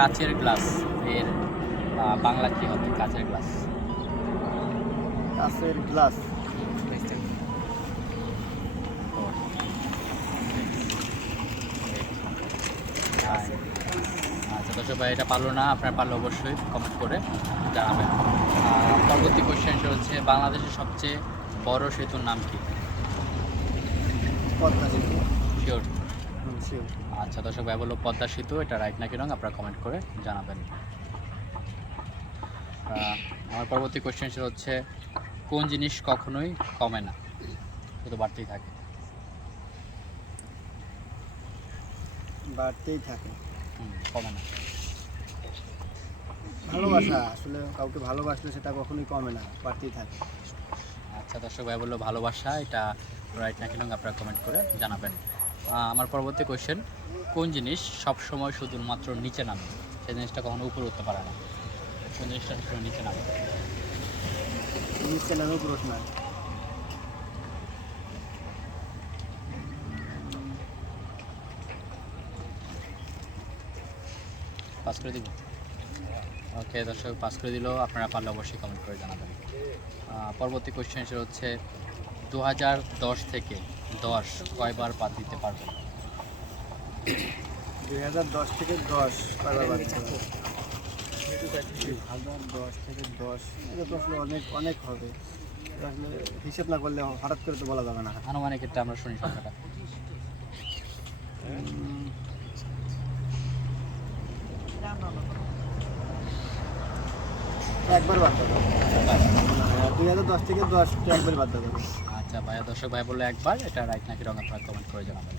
কাচের গ্লাস এর বাংলা কি হবে? কাচের গ্লাস। কাঁচের গ্লাস। আচ্ছা দর্শক ভাই, এটা পারলো না, আপনার পারলে অবশ্যই কমেন্ট করে জানাবেন। পরবর্তী কোয়েশ্চেন হচ্ছে বাংলাদেশের সবচেয়ে বড় সেতুর নাম কি? পদ্মা সেতু। শিওর? শিওর। আচ্ছা দর্শক ভাই বললো পদ্মা সেতু, এটা রাইট নাকি রং আপনারা কমেন্ট করে জানাবেন। আমার পরবর্তী কোয়েশ্চেন হচ্ছে কোন জিনিস কখনোই কমে না, শুধু বাড়তেই থাকে? বাড়তেই থাকে। কমে না। ভালোবাসা। আসলে কাউকে ভালোবাসলে সেটা কখনোই কমে না, বাড়তেই থাকে। আচ্ছা দর্শক ভাই বললো ভালোবাসা, এটা রাইট নাকি রং আপনারা কমেন্ট করে জানাবেন। আমার পরবর্তী কোয়েশ্চেন কোন জিনিস সব সময় শুধুমাত্র নিচে নামে, সেই জিনিসটা কখনো উপরে উঠতে পারে না? কোন জিনিসটা সবসময় নিচে নামে? নিচে নামেও প্রশ্ন। পাস করে দিব? ওকে দর্শক পাস করে দিল, আপনারা পারলে অবশ্যই কমেন্ট করে জানাবেন। পরবর্তী কোয়েশ্চেন হচ্ছে 2010 থেকে 10 কয়বার বাদ দিতে পারবেন? 2010 থেকে 10 কয়বার বাদ দিতে পারবেন? 2010 থেকে 10 এটা তো আসলে অনেক অনেক হবে। আসলে হিসেব না করলে হঠাৎ করে তো বলা যাবে না। আনুমানিক এটা আমরা শুনি সংখ্যাটা। একবার বাদ দেবো। 2010 থেকে 10 একবার বাদ দেবো। আচ্ছা ভাইয়া, দর্শক ভাই বললো একবার, এটা রাইট নাকি রং আপনারা কমেন্ট করে জানাবেন।